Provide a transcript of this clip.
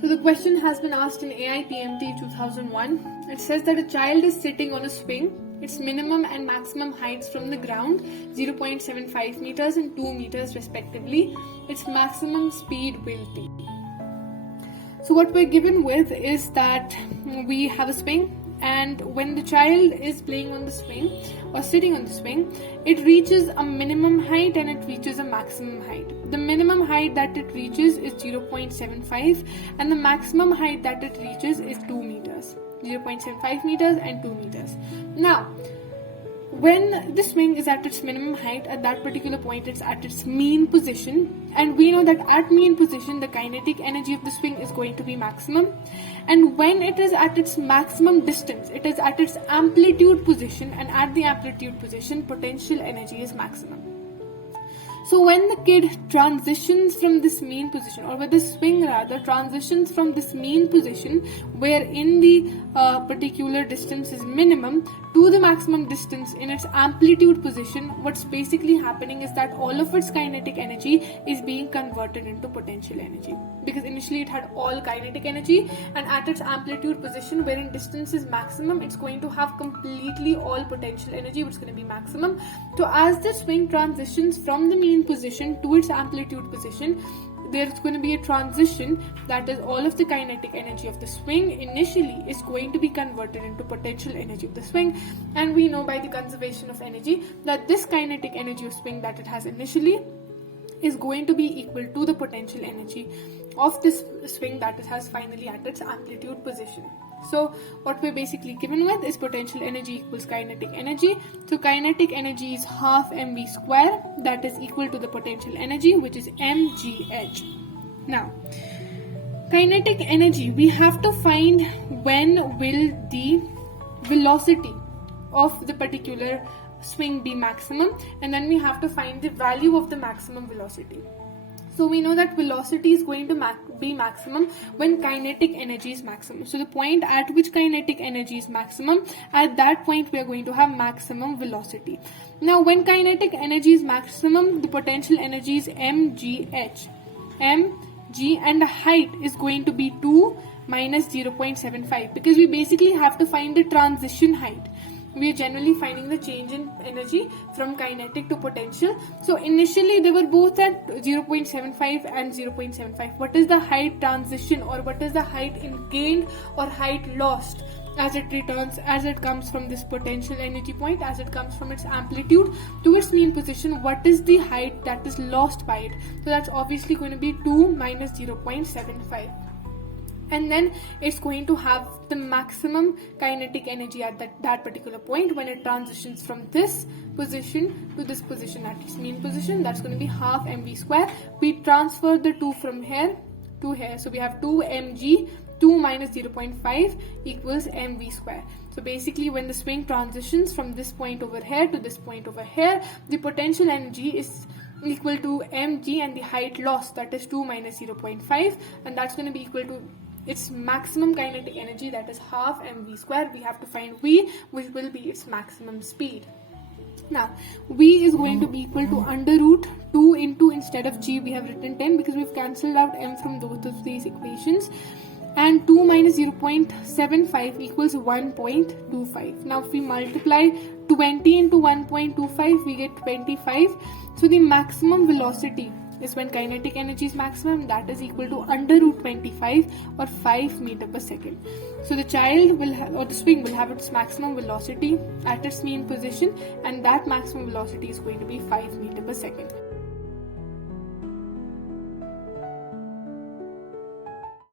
So the question has been asked in AIPMT 2001. It says that a child is sitting on a swing. Its minimum and maximum heights from the ground 0.75 meters and 2 meters respectively. Its maximum speed will be. So what we're given with is that we have a swing, and when the child is playing on the swing or sitting on the swing, it reaches a minimum height and it reaches a maximum height. The minimum height that it reaches is 0.75 and the maximum height that it reaches is 2 meters. 0.75 meters and 2 meters. Now, when the swing is at its minimum height, at that particular point it's at its mean position, and we know that at mean position the kinetic energy of the swing is going to be maximum, and when it is at its maximum distance, it is at its amplitude position, and at the amplitude position potential energy is maximum. So when the kid transitions from this mean position, or when the swing rather transitions from this mean position wherein the particular distance is minimum to the maximum distance in its amplitude position, what's basically happening is that all of its kinetic energy is being converted into potential energy, because initially it had all kinetic energy, and at its amplitude position wherein distance is maximum, it's going to have completely all potential energy, which is going to be maximum. So as the swing transitions from the mean position to its amplitude position, there's going to be a transition, that is all of the kinetic energy of the swing initially is going to be converted into potential energy of the swing, and we know by the conservation of energy that this kinetic energy of swing that it has initially is going to be equal to the potential energy of this swing that it has finally at its amplitude position. So what we're basically given with is potential energy equals kinetic energy. So kinetic energy is half mv square, that is equal to the potential energy, which is mgh. Now, kinetic energy, we have to find when will the velocity of the particular swing be maximum, and then we have to find the value of the maximum velocity. So we know that velocity is going to be maximum when kinetic energy is maximum. So the point at which kinetic energy is maximum, at that point we are going to have maximum velocity. Now when kinetic energy is maximum, the potential energy is mgh. mg and the height is going to be 2 minus 0.75, because we basically have to find the transition height. We are generally finding the change in energy from kinetic to potential. So initially they were both at 0.75 and 0.75. What is the height transition, or what is the height gained or height lost as it returns, as it comes from this potential energy point, as it comes from its amplitude to its mean position? What is the height that is lost by it? So that's obviously going to be 2 minus 0.75. And then it's going to have the maximum kinetic energy at that particular point when it transitions from this position to this position at its mean position. That's going to be half mv square. We transfer the 2 from here to here, so we have 2 mg, 2 minus 0.5 equals mv square. So basically when the swing transitions from this point over here to this point over here, the potential energy is equal to mg and the height lost, that is 2 minus 0.5, and that's going to be equal to its maximum kinetic energy, that is half mv square. We have to find v, which will be its maximum speed. Now v is going to be equal to under root 2 into, instead of g we have written 10 because we've cancelled out m from both of these equations, and 2 minus 0.75 equals 1.25. Now if we multiply 20 into 1.25, we get 25. So the maximum velocity is when kinetic energy is maximum, that is equal to under root 25 or 5 meter per second. So the child will have, or the swing will have its maximum velocity at its mean position, and that maximum velocity is going to be 5 meter per second.